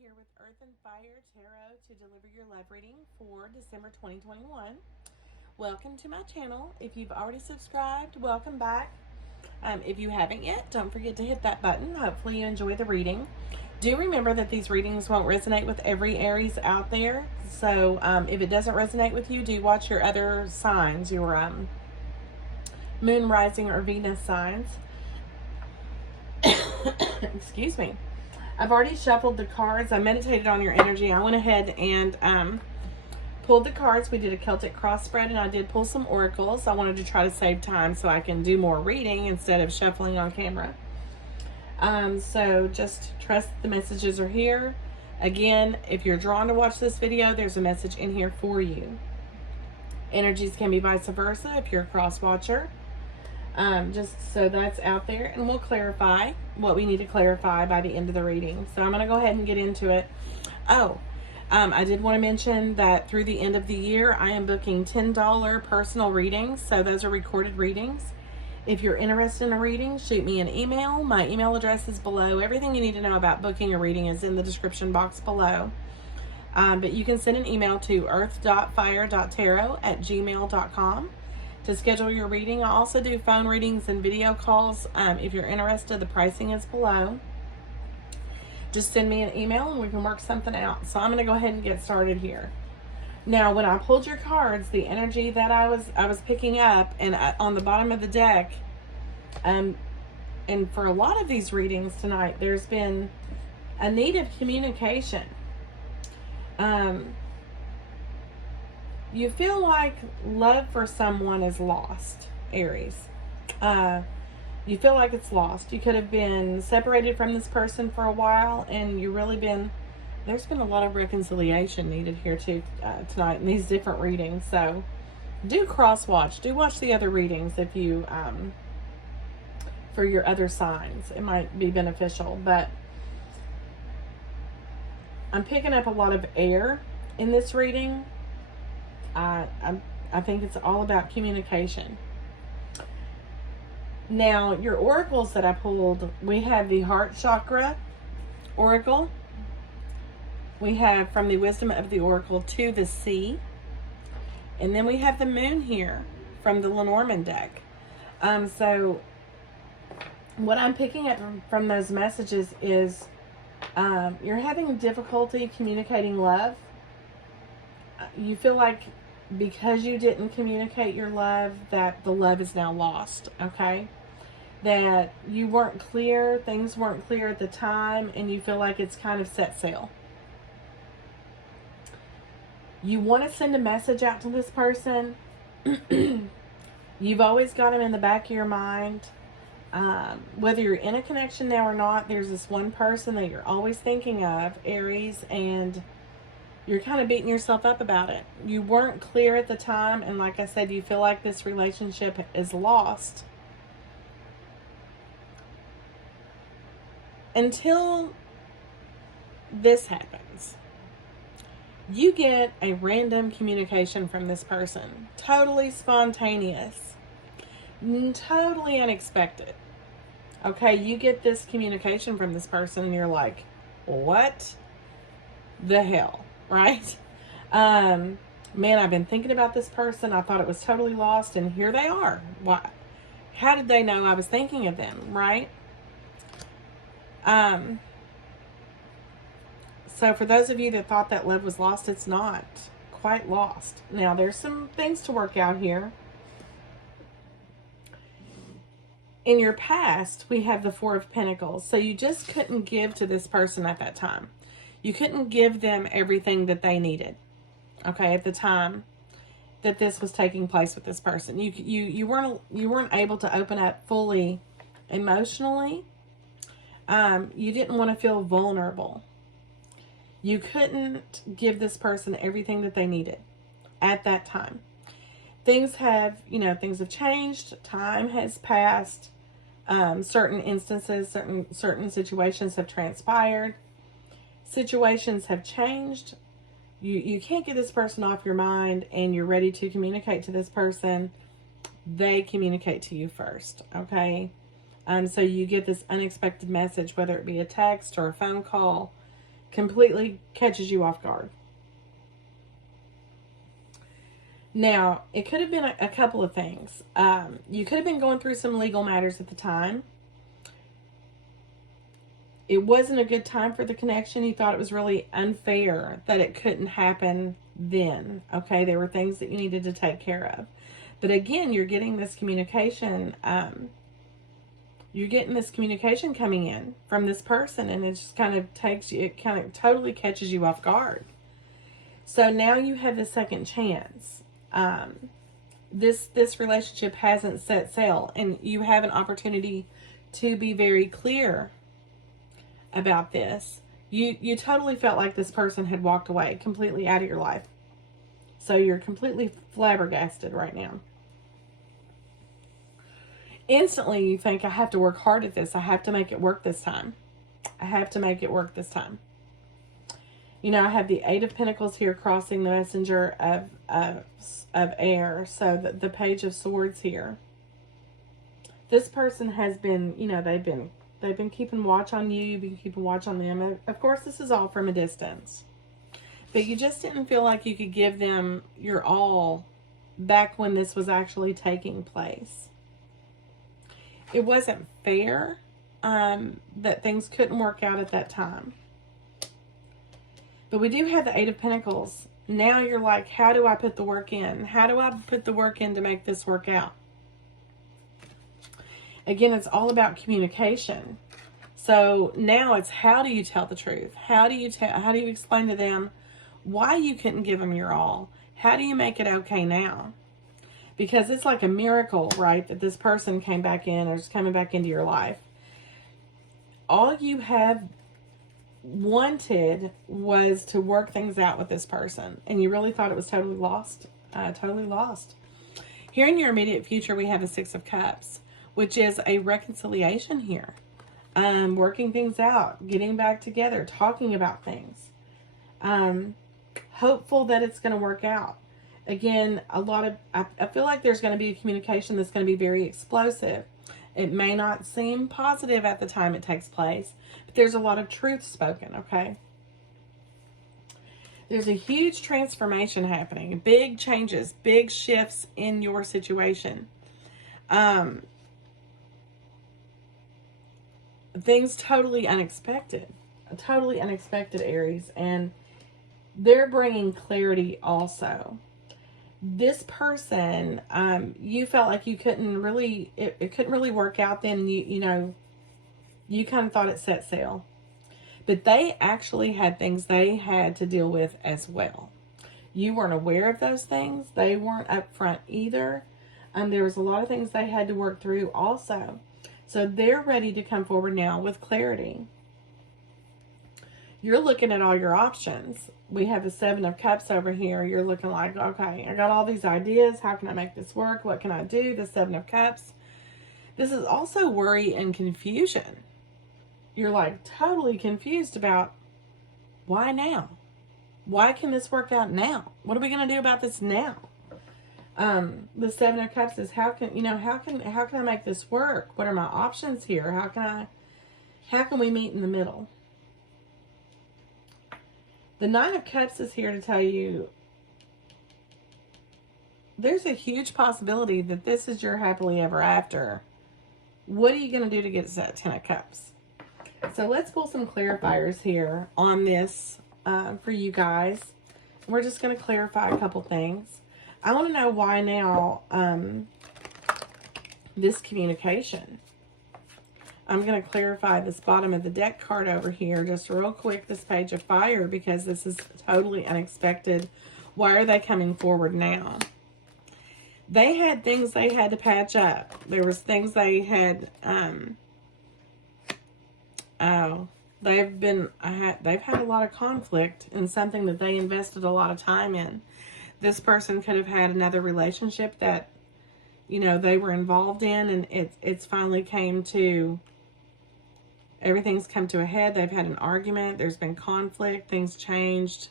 here with EarthandFire Tarot to deliver your love reading for December 2021. Welcome to my channel. If you've already subscribed, welcome back. If you haven't yet, don't forget to hit that button. Hopefully you enjoy the reading. Do remember that these readings won't resonate with every Aries out there. So if it doesn't resonate with you, do watch your other signs, your moon, rising, or Venus signs. Excuse me. I've already shuffled the cards. I meditated on your energy. I went ahead and pulled the cards. We did a Celtic cross spread, and I did pull some oracles. I wanted to try to save time so I can do more reading instead of shuffling on camera. So just trust the messages are here. Again, if you're drawn to watch this video, there's a message in here for you. Energies can be vice versa if you're a cross watcher. Just so that's out there, and we'll clarify what we need to clarify by the end of the reading. So I'm going to go ahead and get into it. I did want to mention that through the end of the year, I am booking $10 personal readings. So those are recorded readings. If you're interested in a reading, shoot me an email. My email address is below. Everything you need to know about booking a reading is in the description box below. But you can send an email to earth.fire.tarot@gmail.com to schedule your reading. I also do phone readings and video calls. If you're interested, the pricing is below. Just send me an email and we can work something out. So I'm going to go ahead and get started here. Now, when I pulled your cards, the energy that I was picking up, and on the bottom of the deck, and for a lot of these readings tonight, there's been a need of communication. You feel like love for someone is lost, Aries. You feel like it's lost. You could have been separated from this person for a while, and there's been a lot of reconciliation needed here too tonight in these different readings. So do cross watch. Do watch the other readings if you, for your other signs. It might be beneficial, but I'm picking up a lot of air in this reading. I think it's all about communication. Now, your oracles that I pulled, we have the heart chakra oracle. We have from the wisdom of the oracle to the sea. And then we have the moon here from the Lenormand deck. So what I'm picking up from those messages is you're having difficulty communicating love. You feel like because you didn't communicate your love, that the love is now lost, okay? That you weren't clear, things weren't clear at the time, and you feel like it's kind of set sail. You want to send a message out to this person. You've always got them in the back of your mind. Whether you're in a connection now or not, there's this one person that you're always thinking of, Aries, and you're kind of beating yourself up about it. You weren't clear at the time, and like I said, you feel like this relationship is lost. Until this happens. You get a random communication from this person. Totally spontaneous. Totally unexpected. Okay, you get this communication from this person and you're like, what the hell, right? Man, I've been thinking about this person. I thought it was totally lost, and here they are. Why? How did they know I was thinking of them, right? So for those of you that thought that love was lost, it's not quite lost. Now, there's some things to work out here. In your past, we have the Four of Pentacles. So you just couldn't give to this person at that time. You couldn't give them everything that they needed, okay, at the time that this was taking place with this person. You weren't able to open up fully emotionally. You didn't want to feel vulnerable. You couldn't give this person everything that they needed at that time. Things have changed. Time has passed. Certain instances, certain situations have transpired. Situations have changed. You can't get this person off your mind, and you're ready to communicate to this person. They communicate to you first, okay? So you get this unexpected message, whether it be a text or a phone call. Completely catches you off guard. Now, it could have been a couple of things. You could have been going through some legal matters at the time. It wasn't a good time for the connection. You thought it was really unfair that it couldn't happen then. Okay, there were things that you needed to take care of. But again, you're getting this communication. You're getting this communication coming in from this person, and it just kind of takes you, it kind of totally catches you off guard. So now you have the second chance. This relationship hasn't set sail, and you have an opportunity to be very clear about this. You totally felt like this person had walked away completely out of your life. So you're completely flabbergasted right now. Instantly you think, I have to work hard at this. I have to make it work this time. I have to make it work this time. You know, I have the Eight of Pentacles here crossing the messenger of air. So the Page of Swords here. This person has been, you know, they've been keeping watch on you. You've been keeping watch on them. Of course, this is all from a distance. But you just didn't feel like you could give them your all back when this was actually taking place. It wasn't fair that things couldn't work out at that time. But we do have the Eight of Pentacles. Now you're like, how do I put the work in? How do I put the work in to make this work out? Again, it's all about communication. So now it's, how do you tell the truth? How do you explain to them why you couldn't give them your all? How do you make it okay now? Because it's like a miracle, right, that this person came back in or is coming back into your life. All you have wanted was to work things out with this person, and you really thought it was totally lost. Totally lost. Here in your immediate future, we have the Six of Cups, which is a reconciliation here. Working things out, getting back together, talking about things. Hopeful that it's going to work out. Again, I feel like there's going to be a communication that's going to be very explosive. It may not seem positive at the time it takes place, but there's a lot of truth spoken, okay? There's a huge transformation happening, big changes, big shifts in your situation. Things totally unexpected, Aries, and they're bringing clarity also. This person, you felt like you couldn't really, it couldn't really work out then. You know, you kind of thought it set sail. But they actually had things they had to deal with as well. You weren't aware of those things. They weren't up front either. There was a lot of things they had to work through also. So they're ready to come forward now with clarity. You're looking at all your options. We have the Seven of Cups over here. You're looking like, okay, I got all these ideas. How can I make this work? What can I do? The Seven of Cups. This is also worry and confusion. You're like totally confused about, why now? Why can this work out now? What are we going to do about this now? The Seven of Cups is, how can I make this work? What are my options here? How can we meet in the middle? The Nine of Cups is here to tell you there's a huge possibility that this is your happily ever after. What are you going to do to get that Ten of Cups? So let's pull some clarifiers here on this for you guys. We're just going to clarify a couple things. I want to know why now this communication. I'm going to clarify this bottom of the deck card over here just real quick, this Page of Fire, because this is totally unexpected. Why are they coming forward now? They had things they had to patch up. There was things they had, they've had a lot of conflict in something that they invested a lot of time in. This person could have had another relationship that, you know, they were involved in, and it's finally came to, everything's come to a head. They've had an argument. There's been conflict. Things changed.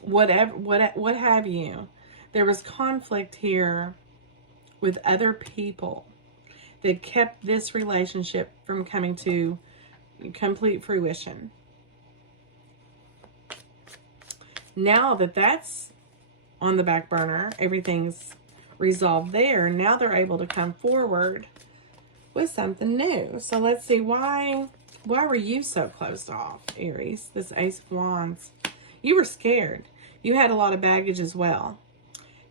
What have you. There was conflict here with other people that kept this relationship from coming to complete fruition. Now that that's on the back burner, everything's resolved there. Now they're able to come forward with something new. So let's see, why were you so closed off, Aries? This Ace of Wands. You were scared. You had a lot of baggage as well.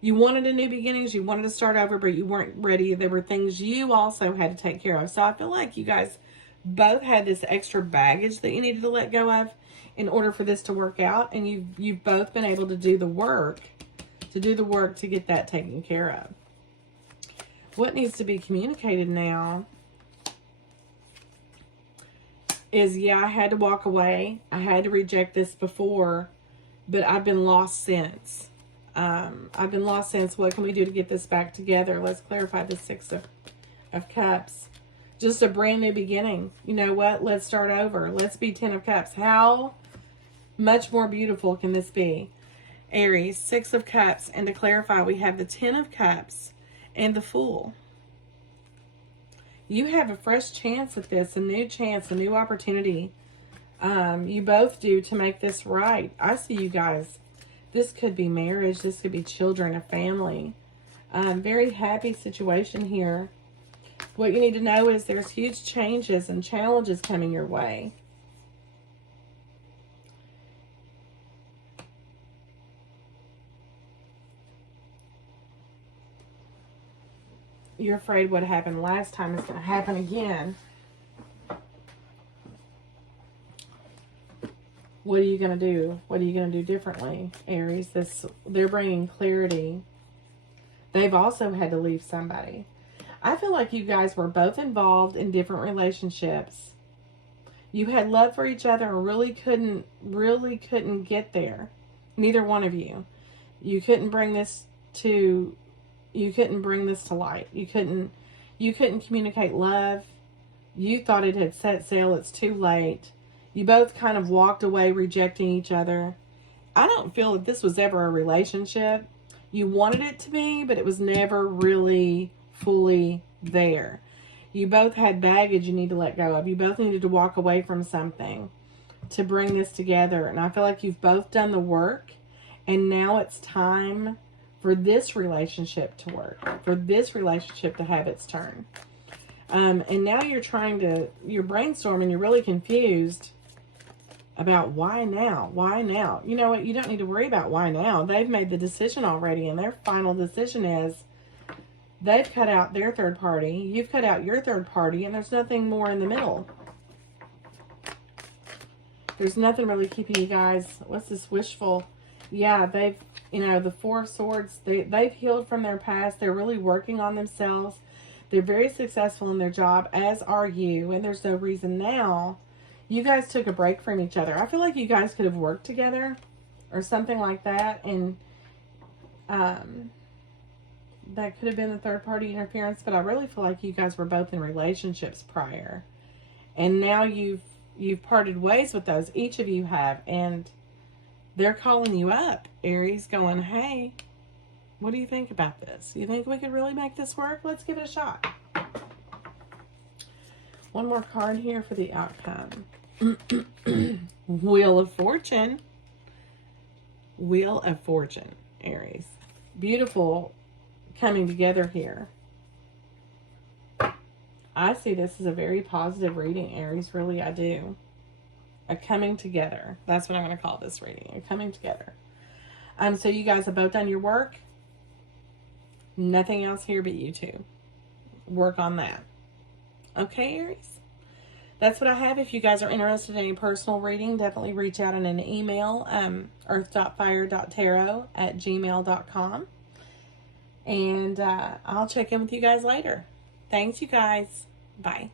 You wanted a new beginnings. You wanted to start over, but you weren't ready. There were things you also had to take care of. So I feel like you guys both had this extra baggage that you needed to let go of in order for this to work out. And you've both been able to do the work, to get that taken care of. What needs to be communicated now is, yeah, I had to walk away. I had to reject this before, but I've been lost since. I've been lost since. What can we do to get this back together? Let's clarify the Six of Cups. Just a brand new beginning. You know what? Let's start over. Let's be 10 of Cups. How much more beautiful can this be? Aries, Six of Cups. And to clarify, we have the 10 of Cups and the Fool. You have a fresh chance at this, a new chance, a new opportunity. You both do, to make this right. I see you guys. This could be marriage. This could be children, a family. Very happy situation here. What you need to know is there's huge changes and challenges coming your way. You're afraid what happened last time is going to happen again. What are you going to do? What are you going to do differently, Aries? They're bringing clarity. They've also had to leave somebody. I feel like you guys were both involved in different relationships. You had love for each other and really couldn't get there. Neither one of you. You couldn't bring this to light. You couldn't communicate love. You thought it had set sail. It's too late. You both kind of walked away rejecting each other. I don't feel that this was ever a relationship. You wanted it to be, but it was never really fully there. You both had baggage you need to let go of. You both needed to walk away from something to bring this together. And I feel like you've both done the work. And now it's time for this relationship to work. For this relationship to have its turn. And now you're brainstorming. You're really confused about why now? Why now? You know what? You don't need to worry about why now. They've made the decision already, and their final decision is they've cut out their third party. You've cut out your third party, and there's nothing more in the middle. There's nothing really keeping you guys. What's this wishful? Yeah, they've, the Four of Swords, they've healed from their past. They're really working on themselves. They're very successful in their job, as are you, and there's no reason now. You guys took a break from each other. I feel like you guys could have worked together or something like that. And that could have been the third party interference. But I really feel like you guys were both in relationships prior. And now you've parted ways with those. Each of you have. And they're calling you up, Aries, going, hey, what do you think about this? You think we could really make this work? Let's give it a shot. One more card here for the outcome. Wheel of Fortune. Wheel of Fortune, Aries. Beautiful coming together here. I see this as a very positive reading, Aries. Really, I do. A coming together. That's what I'm going to call this reading. A coming together. So you guys have both done your work. Nothing else here but you two. Work on that. Okay, Aries? That's what I have. If you guys are interested in a personal reading, definitely reach out in an email, earth.fire.tarot@gmail.com. And I'll check in with you guys later. Thanks, you guys. Bye.